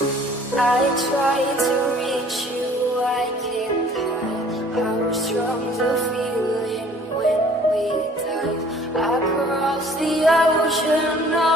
I try to reach you, I can't hide how strong the feeling when we dive across the ocean.